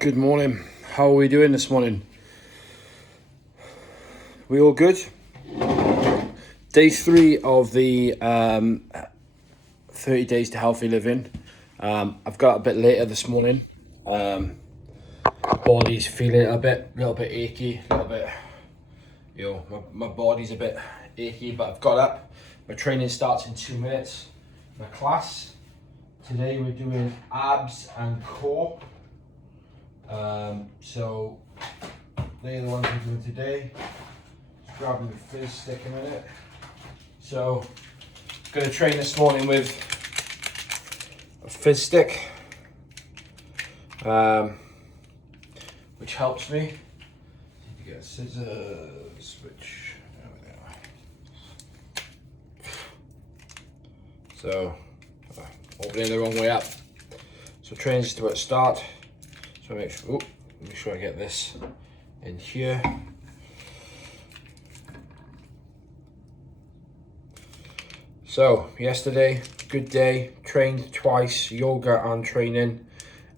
Good morning. How are we doing this morning? We all good? Day 3 of the 30 days to healthy living. I've got a bit later this morning. Body's feeling a little bit achy, a little bit, my body's a bit achy, but I've got up. My training starts in 2 minutes. My class, today we're doing abs and core. So they're the ones we're doing today. Just grabbing the fizz stick a minute. So I'm going to train this morning with a fizz stick, which helps me. Need to get scissors, which so opening the wrong way up. So training's just about to start. So make sure I get this in here. So yesterday, good day, trained twice, yoga and training.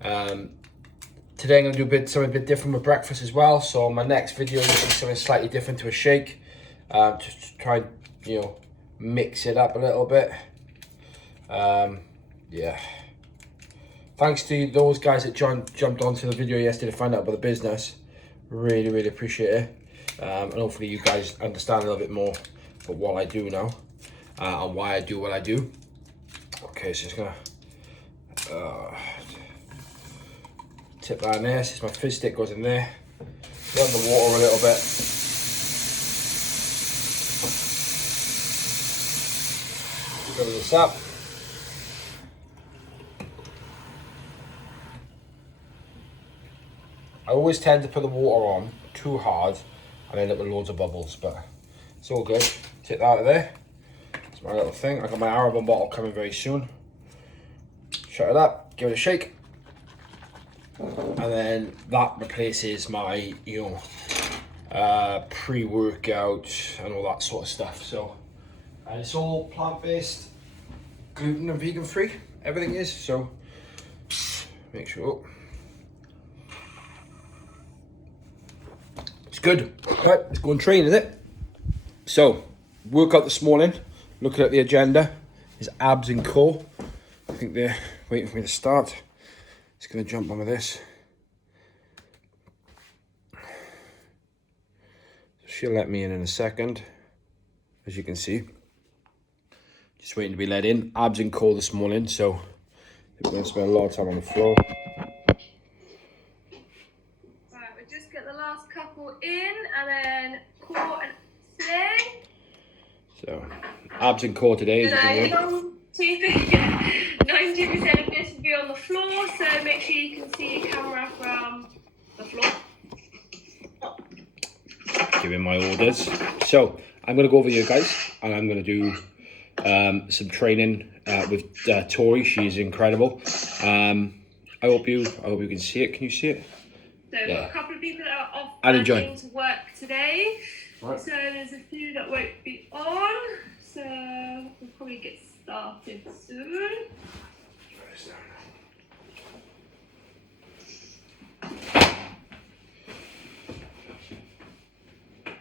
Today I'm going to do something a bit different with breakfast as well. So my next video is something slightly different to a shake. Just to try and, mix it up a little bit. Yeah. Thanks to those guys that jumped onto the video yesterday to find out about the business. Really appreciate it. And hopefully you guys understand a little bit more about what I do now. And why I do what I do. Okay, so just gonna tip that in there. Since my fizz stick goes in there, run the water a little bit. Fill this up. I always tend to put the water on too hard and end up with loads of bubbles, but it's all good. Take that out of there. It's my little thing. I got my Arabon bottle coming very soon. Shut it up, give it a shake. And then that replaces my, pre-workout and all that sort of stuff. So it's all plant-based, gluten and vegan free. Everything is, so make sure. It's good. Right, let's go and train, is it? So, workout this morning, looking at the agenda, is abs and core. I think they're waiting for me to start. Just gonna jump on with this. She'll let me in a second, as you can see. Just waiting to be let in. Abs and core this morning, so we're gonna spend a lot of time on the floor. Get the last couple in, and then core and sling. So, abs and core today. 90% of this will be on the floor, so make sure you can see your camera from the floor. Giving my orders. So, I'm going to go over here, guys, and I'm going to do some training with Tori. She's incredible. I hope you can see it. Can you see it? So we've got a couple of people that are off planning to work today. Right. So there's a few that won't be on. So we'll probably get started soon.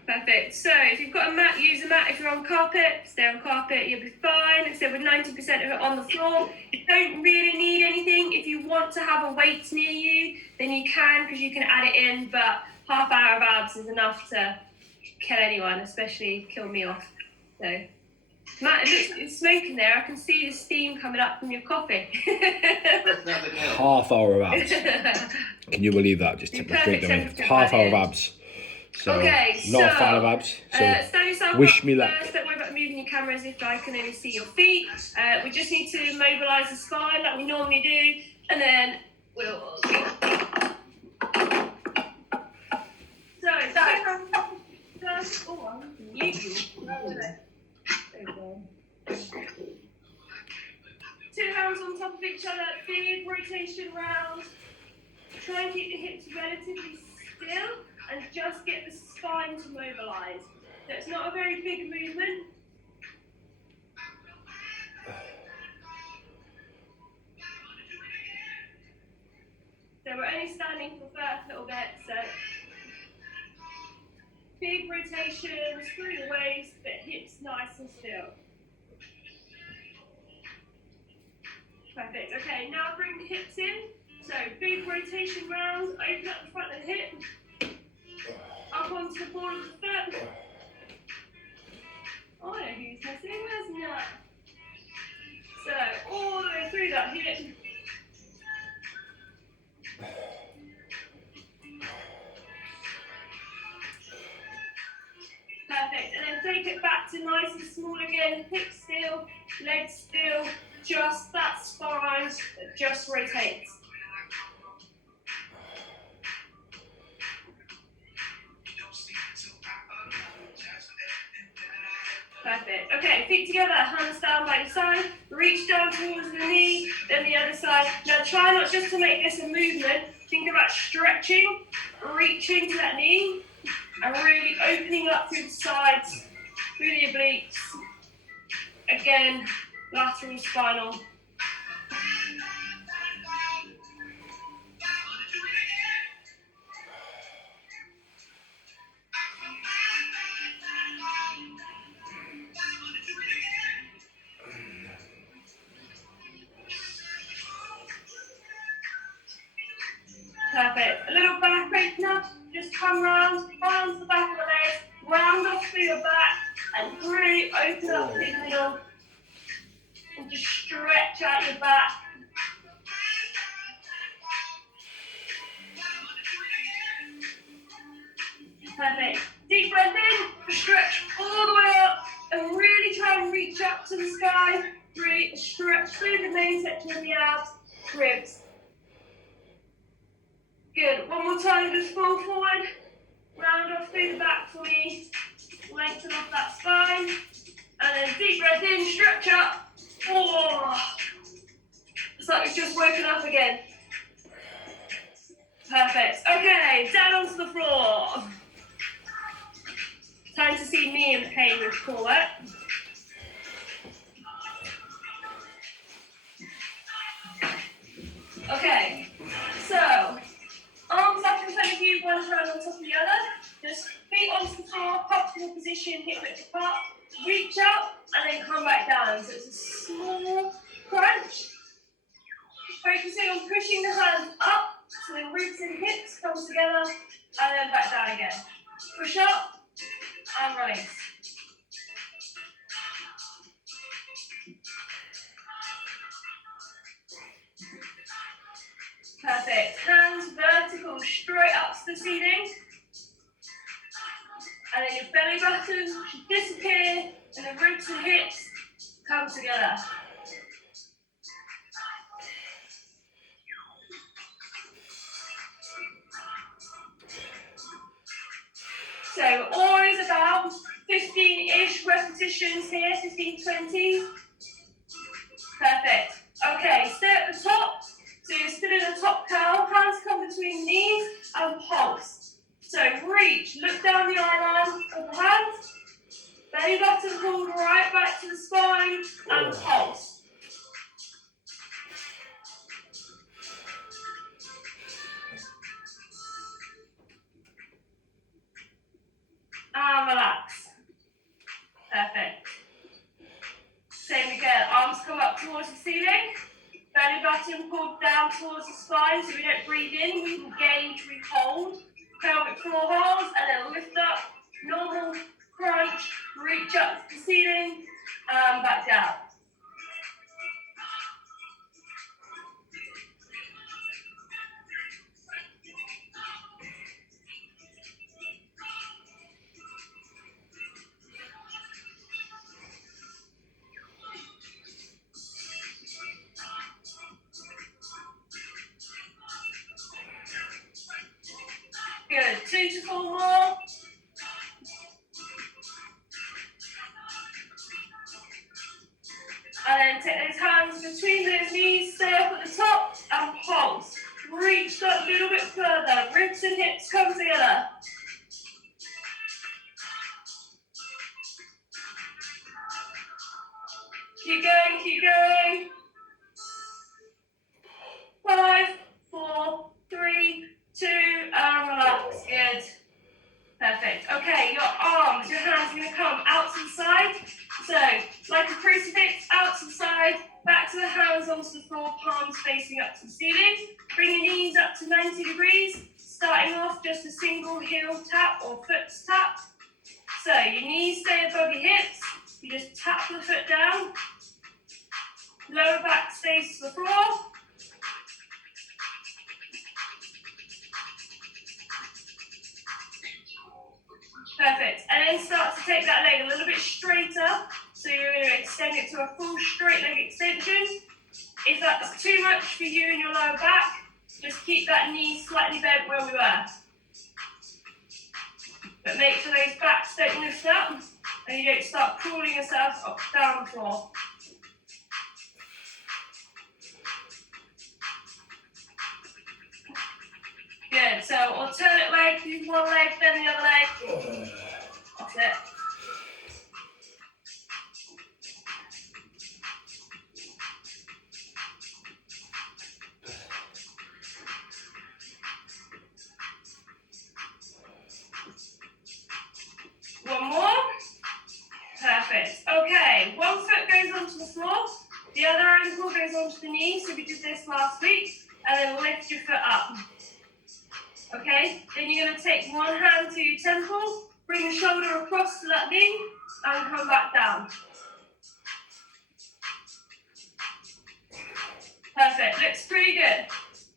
Perfect. So if you've got a mat, use a mat. If you're on carpet, stay on carpet, you'll be fine. So with 90% of it on the floor, you don't really need anything. If you want to have a weight near you, then you can, because you can add it in, but half hour of abs is enough to kill anyone, especially kill me off. So Matt, it looks like it's smoking there. I can see the steam coming up from your coffee. Half hour of abs. Can you believe that? Just took my drink away. Half hour of abs. So, okay, not a fan of abs, so wish me luck. Don't worry about moving your camera as if I can only see your feet. We just need to mobilise the spine like we normally do, and then we'll... So, oh, I'm mute you. There we go. 2 hands on top of each other, big rotation round. Try and keep the hips relatively still. And just get the spine to mobilise. So it's not a very big movement. So we're only standing for the first little bit, so big rotations through the waist, but hips nice and still. Perfect. Okay, now bring the hips in. So big rotation round, open up the front of the hip, up onto the ball of the foot. Oh, I know who's missing, where's Nat? So all the way through that hip. Perfect, and then take it back to nice and small again, hips still, legs still, just that spine that just rotates. Perfect. Okay, feet together, hands down by your side, reach down towards the knee, then the other side. Now try not just to make this a movement, think about stretching, reaching to that knee, and really opening up through the sides, through the obliques. Again, lateral spinal. Perfect. A little back opener. Just come round, arms the back of the legs, round off through your back, and really open up through the middle. And just stretch out your back. Perfect. Deep breath in, stretch all the way up, and really try and reach up to the sky. Really stretch through the main section of the abs, ribs. Good. One more time, just fall forward. Round off through the back for me. Lengthen off that spine. And then deep breath in, stretch up. Oh. It's like we've just woken up again. Perfect. Okay, down onto the floor. Time to see me in pain with core work. Okay, so arms up in front of you, one hand on top of the other. Just feet onto the floor, comfortable position, hip width apart. Reach up and then come back down. So it's a small crunch. Focusing on pushing the hands up so the ribs and hips come together, and then back down again. Push up and release. Perfect. Hands vertical, straight up to the ceiling. And then your belly button should disappear, and the ribs and hips come together. So always about 15-ish repetitions here, 15, 20. Perfect. Okay, stay at the top. So you're still in a top cow, hands come between knees and pulse. So reach, look down the eye line of the hands, belly button pulled right back to the spine and pulse. And relax. Perfect. Same again, arms come up towards the ceiling. Belly button pulled down towards the spine so we don't breathe in, we engage, we hold. Pelvic floor holds and then lift up, normal crunch, reach up to the ceiling and back down. Good, 2 to 4 more. And then take those hands between those knees, stay up at the top and pulse. Reach that little bit further, ribs and hips come together. Keep going, keep going. 5, 4, 3, onto the floor, palms facing up to the ceiling. Bring your knees up to 90 degrees, starting off just a single heel tap or foot tap. So your knees stay above your hips, you just tap the foot down, lower back stays to the floor. Perfect, and then start to take that leg a little bit straighter, so you're going to extend it to a full straight leg extension. If that's too much for you and your lower back, just keep that knee slightly bent where we were. But make sure those backs don't lift up and you don't start crawling yourself up down the floor. Good, so alternate leg, use one leg, then the other leg. That's it. One more. Perfect. Okay, one foot goes onto the floor, the other ankle goes onto the knee, so we did this last week, and then lift your foot up. Okay, then you're going to take one hand to your temple, bring the shoulder across to that knee, and come back down. Perfect, looks pretty good.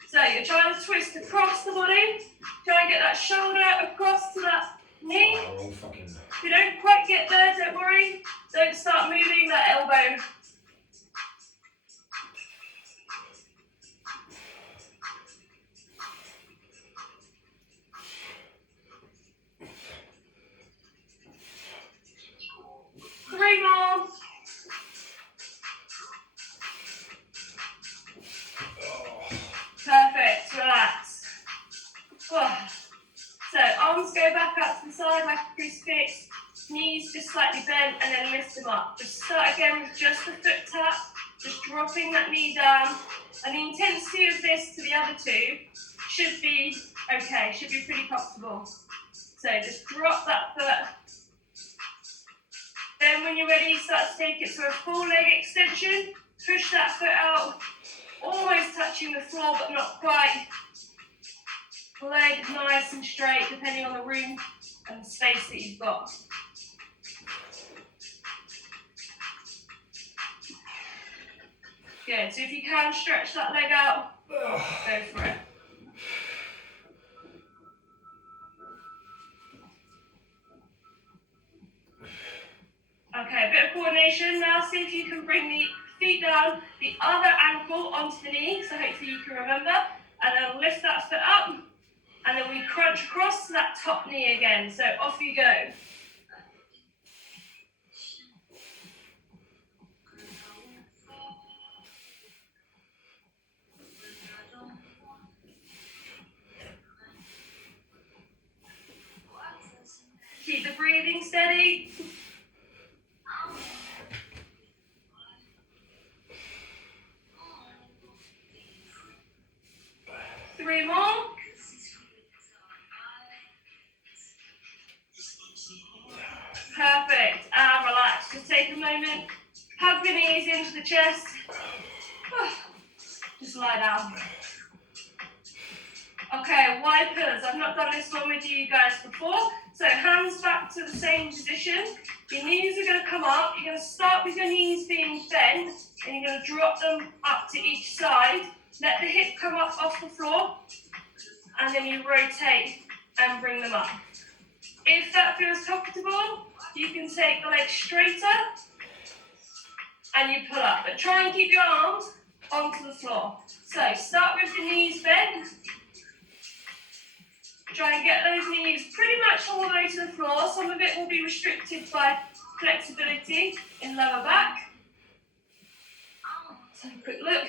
So you're trying to twist across the body, try and get that shoulder across to that knee. If you don't quite get there, don't worry. Don't start moving that elbow. Three more. Perfect, relax. Oh. So arms go back out to the side like a crucifix, knees just slightly bent and then lift them up. Just start again with just the foot tap, just dropping that knee down. And the intensity of this to the other two should be okay, should be pretty comfortable. So just drop that foot. Then when you're ready, start to take it to a full leg extension. Push that foot out, almost touching the floor but not quite. Leg nice and straight depending on the room and the space that you've got. Good, so if you can stretch that leg out, go for it. Okay, a bit of coordination. Now see if you can bring the feet down, the other ankle onto the knee, so hopefully you can remember, and then lift that foot up. And then we crunch across to that top knee again. So off you go. Keep the breathing steady. Three more. Perfect, and relax. Just take a moment, hug the knees into the chest. Just lie down. Okay, wipers. I've not done this one with you guys before. So hands back to the same position. Your knees are going to come up. You're going to start with your knees being bent, and you're going to drop them up to each side. Let the hip come up off the floor, and then you rotate and bring them up. If that feels comfortable, you can take the leg straighter and you pull up. But try and keep your arms onto the floor. So start with the knees bent. Try and get those knees pretty much all the way to the floor. Some of it will be restricted by flexibility in lower back. So a quick look.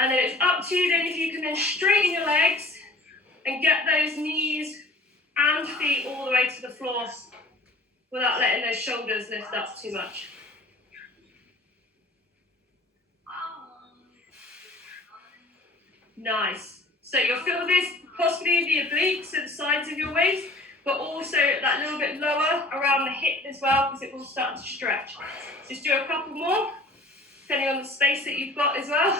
And then it's up to you then if you can then straighten your legs and get those knees and feet all the way to the floor without letting those shoulders lift up too much. Nice. So you'll feel this possibly in the obliques, so the sides of your waist, but also that little bit lower around the hip as well, because it will start to stretch. Just do a couple more. depending on the space that you've got as well.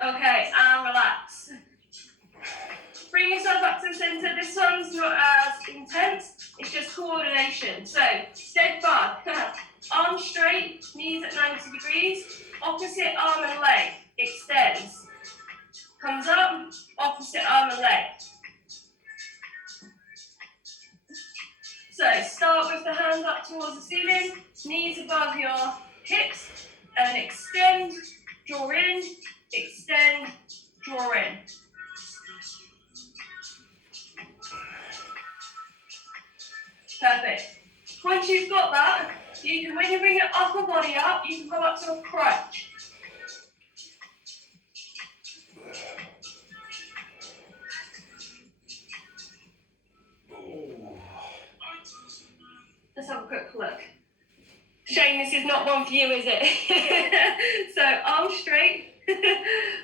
Okay, and relax. Bring yourself up to the centre. This one's not as intense, it's just coordination. So, dead bug. Arms straight, knees at 90 degrees. Opposite arm and leg extends. Comes up, opposite arm and leg. So, start with the hands up towards the ceiling, knees above your hips, and extend, draw in, extend, draw in. Perfect. Once you've got that, you can, when you bring your upper body up, you can come up to a crunch. Let's have a quick look. Shane, this is not one for you, is it? So, arms straight.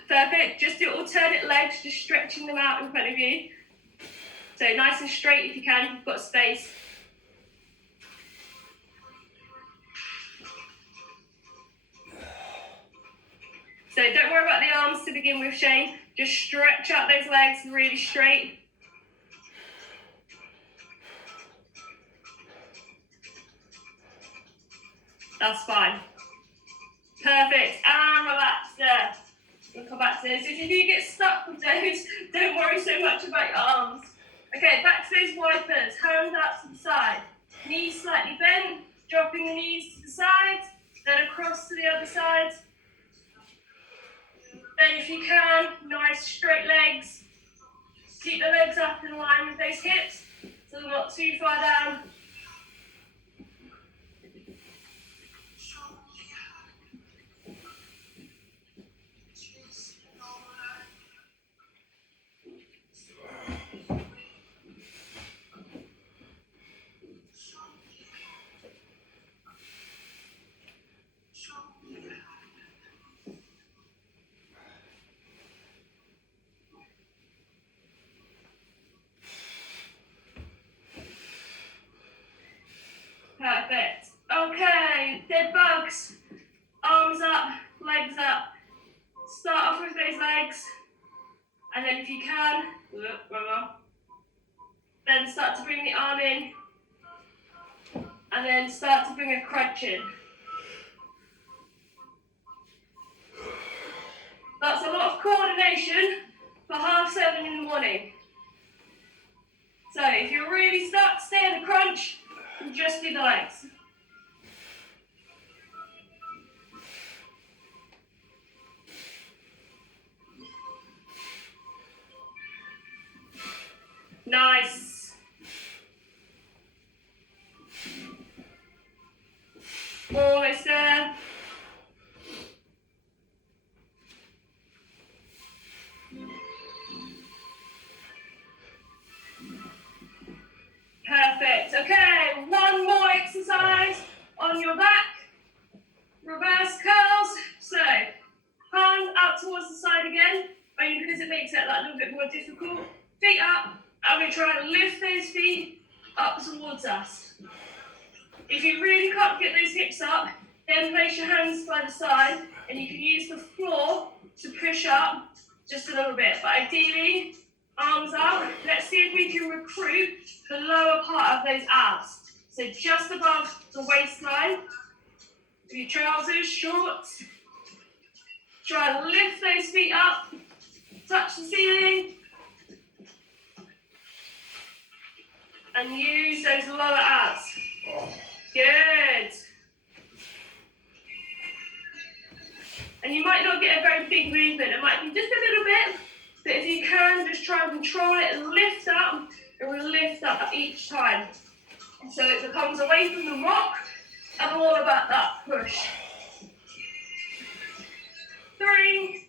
Perfect. Just do alternate legs, just stretching them out in front of you. So, nice and straight if you can, if you've got space. So, don't worry about the arms to begin with, Shane. Just stretch out those legs really straight. That's fine. Perfect. And relax there. We'll come back to this. If you do get stuck with those, don't worry so much about your arms. Okay, back to those wipers. Hands out to the side. Knees slightly bent. Dropping the knees to the side. Then across to the other side. Then if you can, nice straight legs. Keep the legs up in line with those hips, so they're not too far down. Perfect. Okay, dead bugs. Arms up, legs up. Start off with those legs. And then if you can, then start to bring the arm in. And then start to bring a crunch in. That's a lot of coordination for 7:30 in the morning. So if you're really stuck, stay in the crunch. And just do the legs. Nice. Almost there. Perfect. Okay, one more exercise on your back. Reverse curls. So, hands out towards the side again, only because it makes it a little bit more difficult. Feet up. I'm going to try and lift those feet up towards us. If you really can't get those hips up, then place your hands by the side, and you can use the floor to push up just a little bit. But ideally, arms up. Let's see if we can recruit the lower part of those abs. So just above the waistline. With your trousers, shorts. Try and lift those feet up. Touch the ceiling. And use those lower abs. Good. And you might not get a very big movement. It might be just a little bit. But if you can, just try and control it and lift up. And we'll lift up each time. So it becomes away from the rock and all about that push. 3,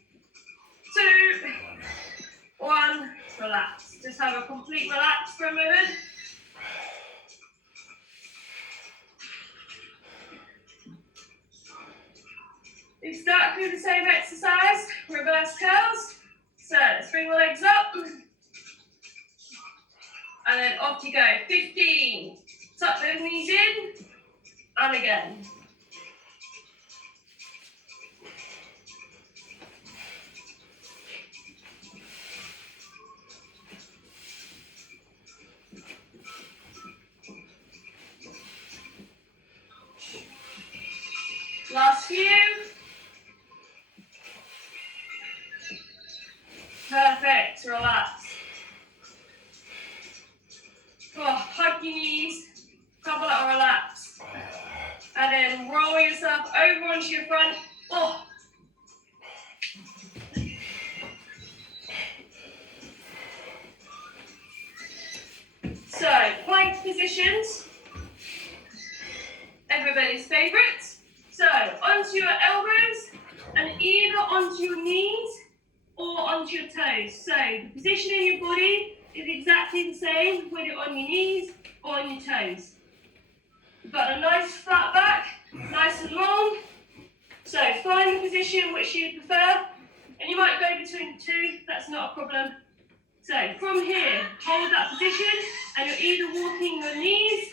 2, 1. Relax. Just have a complete relax for a moment. Exactly the same exercise. Reverse curls. So let's bring the legs up. And then off you go. 15. Tuck those knees in. And again. Last few. Perfect. Relax. Oh, hug your knees. Have a little relax. And then roll yourself over onto your front. Oh. So, plank positions. Everybody's favourite. So, onto your elbows and either onto your knees or onto your toes. So, the position in your body is exactly the same, whether on your knees or on your toes. You've got a nice flat back, nice and long. So, find the position which you prefer, and you might go between the two, that's not a problem. So, from here, hold that position, and you're either walking your knees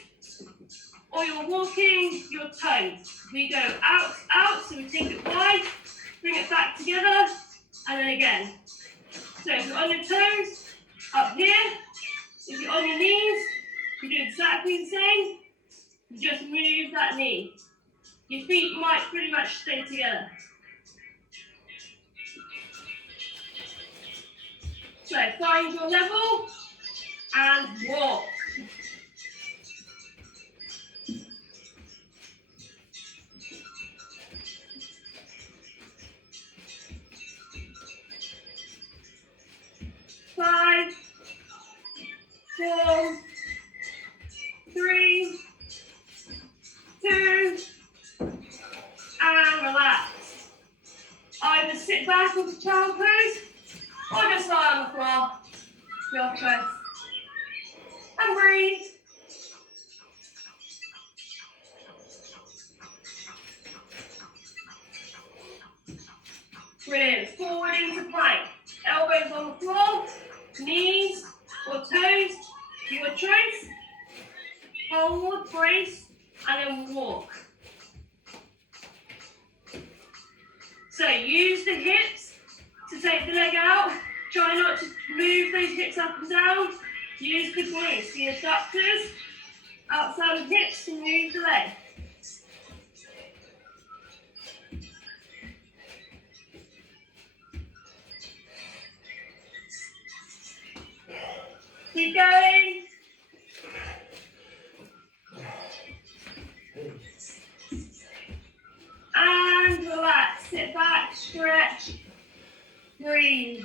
or you're walking your toes. We go out, out, so we take it wide, bring it back together, and then again. So if you're on your toes, up here. If you're on your knees, you do exactly the same. You just move that knee. Your feet might pretty much stay together. So find your level and walk. Five, 4, 3, 2, and relax. Either sit back into child pose or just lie on the floor. Your choice. And breathe. Brilliant. Forward into plank. Elbows on the floor, knees or toes, your choice. Hold, brace, and then walk. So use the hips to take the leg out. Try not to move those hips up and down. Use the glutes, the adductors, outside of hips to move the leg. Keep going. And relax. Sit back, stretch, breathe.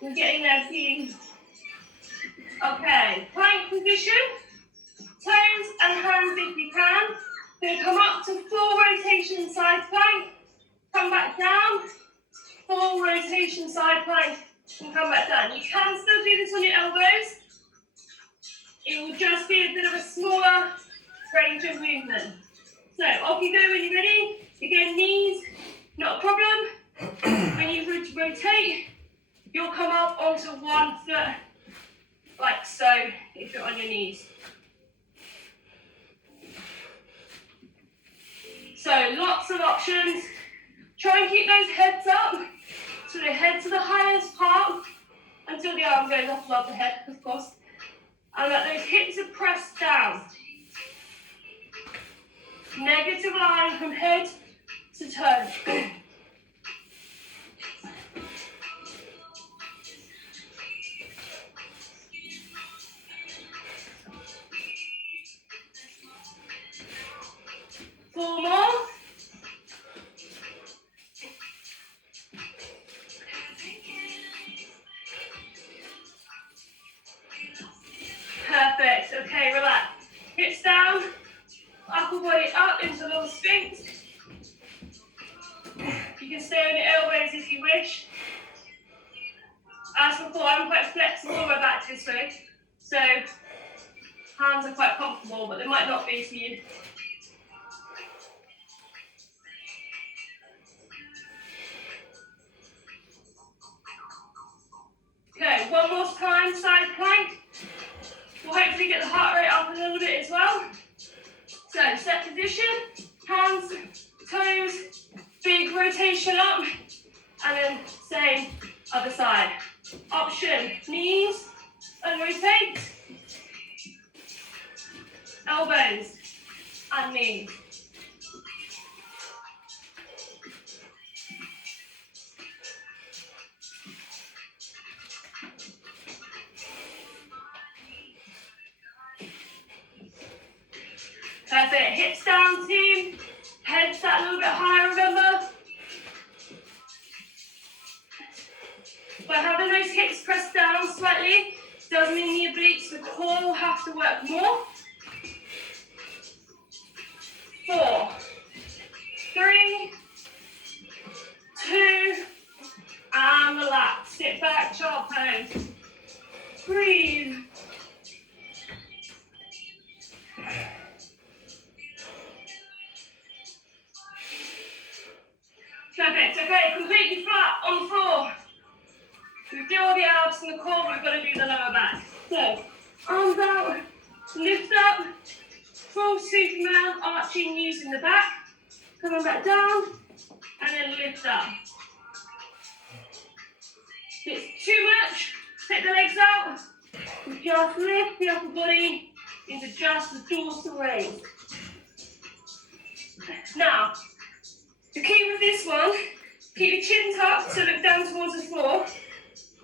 We're getting there, team. Okay, plank position. Toes and hands if you can. Then come up to full rotation side plank. Come back down. Full rotation side plank. And come back down. You can still do this on your elbows. It will just be a bit of a smaller range of movement. So off you go when you're ready. Again, knees, not a problem. When you rotate, you'll come up onto one foot, like so, if you're on your knees. So lots of options. Try and keep those heads up. So they head to the highest part until the arm goes up above the head, of course. And let those hips are pressed down. Negative line from head to toe. Four more. Perfect. Okay, relax. Hips down. Upper body up into little sphinx. You can stay on your elbows if you wish. As before, I'm quite flexible on my back this way. So hands are quite comfortable, but they might not be for you. Okay, one more time, side plank. We'll hopefully get the heart rate up a little bit as well. So, set position, hands, toes, big rotation up, and then same other side. Option, knees, and rotate. Elbows, and knees. Perfect. Hips down, team. Head sat a little bit higher, remember? By having those hips pressed down slightly, does mean the obliques, the core will have to work more. 4, 3, 2, and relax. Sit back, child pose. Breathe. Perfect. Okay, completely flat on the floor. We do all the abs and the core, but we've got to do the lower back. So, arms out, lift up, full Superman, arching, using the back. Coming back down, and then lift up. If it's too much, take the legs out. Just lift the upper body into just the dorsal raise. Now, the key with this one, keep your chin tucked to look down towards the floor,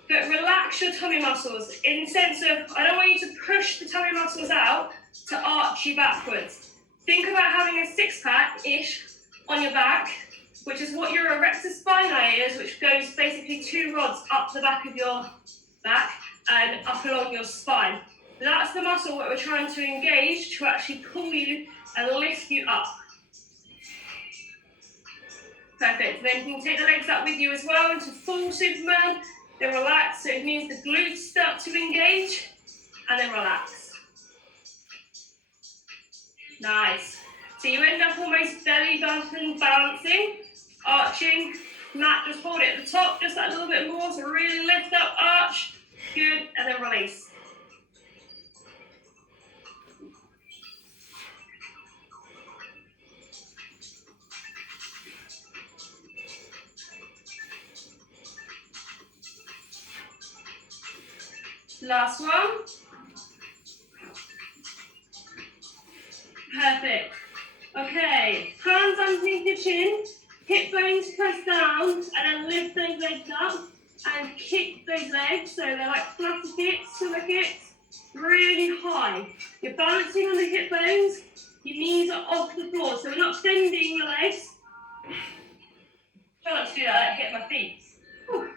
but relax your tummy muscles in the sense of, I don't want you to push the tummy muscles out to arch you backwards. Think about having a six-pack-ish on your back, which is what your erector spinae is, which goes basically 2 rods up the back of your back and up along your spine. That's the muscle that we're trying to engage to actually pull you and lift you up. Perfect. Then you can take the legs up with you as well into full Superman. Then relax. So it means the glutes start to engage. And then relax. Nice. So you end up almost belly button balancing, arching. Mat, just hold it at the top just that little bit more. So really lift up, arch. Good. And then release. Last one. Perfect. Okay, hands underneath your chin, hip bones press down, and then lift those legs up and kick those legs. So they're like flutter kicks, sumo kicks, really high. You're balancing on the hip bones, your knees are off the floor, so we're not bending your legs. Try not to do that, hit my feet. Whew.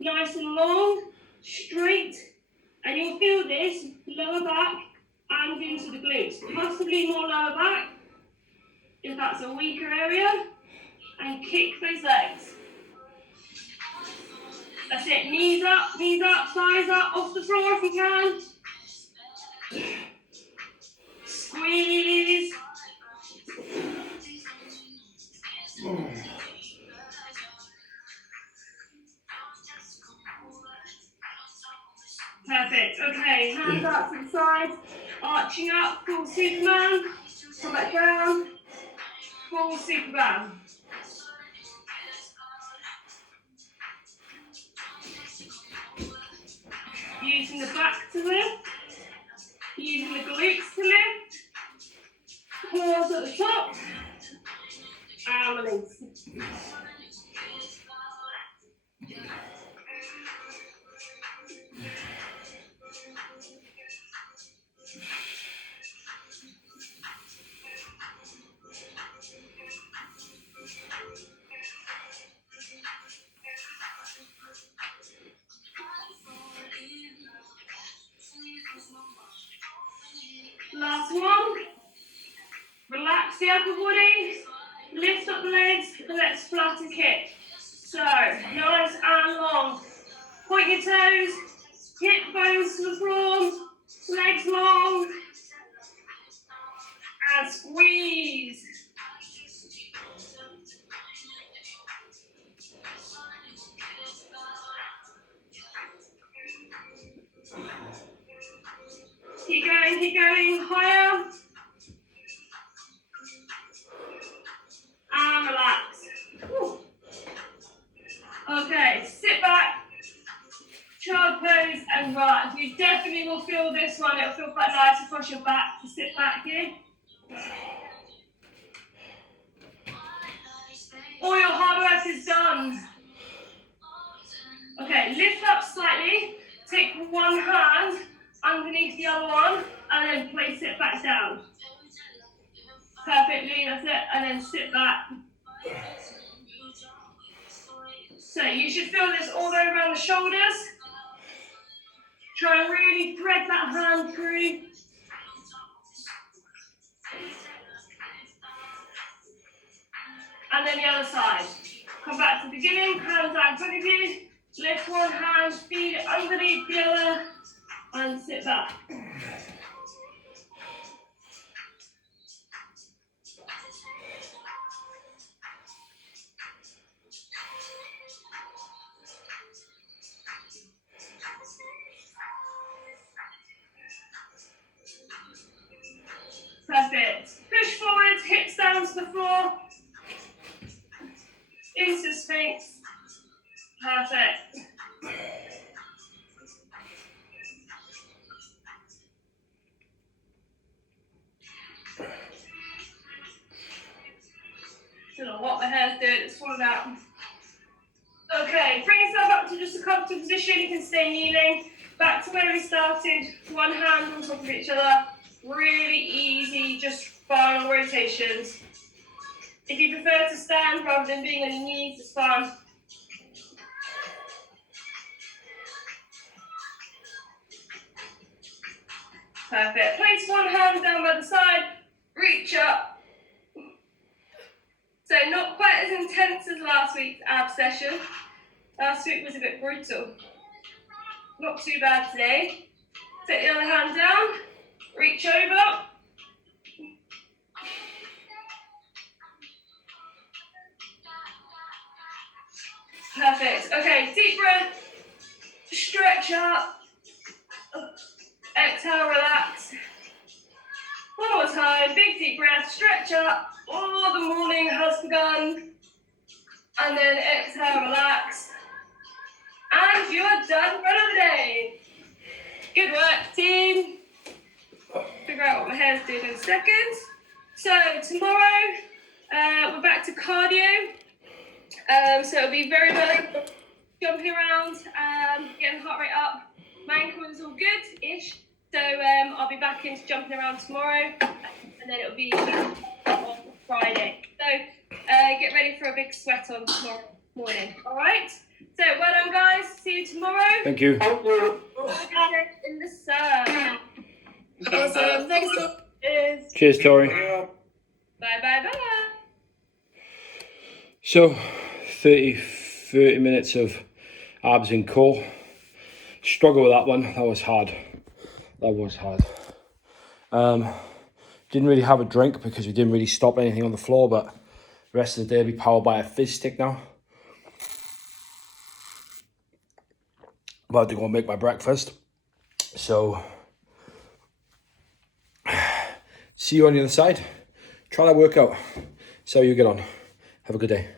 Nice and long, straight. And you'll feel this lower back and into the glutes. Possibly more lower back, if that's a weaker area. And kick those legs. That's it. Knees up, thighs up, off the floor if you can. Squeeze. Perfect. Okay, hands up to the side, arching up, full Superman. Come back down, full Superman. Using the back to lift, using the glutes to lift. Pause at the top, and release. Last one. Relax the upper body, lift up the legs, let's flutter kick. So, nice and long. Point your toes, hip bones to the floor, legs long, And squeeze. Keep going, higher. And relax. Whew. Okay, sit back, child pose and relax. You definitely will feel this one. It'll feel quite nice across your back to sit back here. All your hard work is done. Okay, lift up slightly. Take one hand underneath the other one and then place it back down. Perfectly, that's it. And then sit back. So you should feel this all the way around the shoulders. Try and really thread that hand through. And then the other side. Come back to the beginning, hands out in front of you. Lift one hand, feed it underneath the other, and sit back. Perfect. Push forwards, hips down to the floor. Into Sphinx. Perfect. Don't know what my hair's doing, it's falling out. Okay, bring yourself up to just a comfortable position. You can stay kneeling. Back to where we started. One hand on top of each other. Really easy, just final rotations. If you prefer to stand rather than being on your knees, it's fine. Perfect. Place one hand down by the side, reach up. So not quite as intense as last week's ab session. Last week was a bit brutal. Not too bad today. Take the other hand down, reach over. Perfect. Okay, deep breath, stretch up. Exhale, relax. One more time, big deep breath, stretch up. Oh, the morning has begun. And then exhale, relax. And you are done for another day. Good work, team. Figure out what my hair's doing in a second. So tomorrow, we're back to cardio. So it'll be very jumping around, getting heart rate up. My ankle is all good-ish. So I'll be back into jumping around tomorrow, and then it'll be on Friday. So get ready for a big sweat on tomorrow morning. All right. So well done, guys. See you tomorrow. Thank you. In the sun. Awesome. Thanks. Cheers, Tori. Bye. So 30 minutes of abs and core. Struggle with that one. That was hard. Didn't really have a drink because we didn't really stop anything on the floor, but the rest of the day will be powered by a fizz stick now. About to go and make my breakfast. So see you on the other side. Try that workout. See how you get on. Have a good day.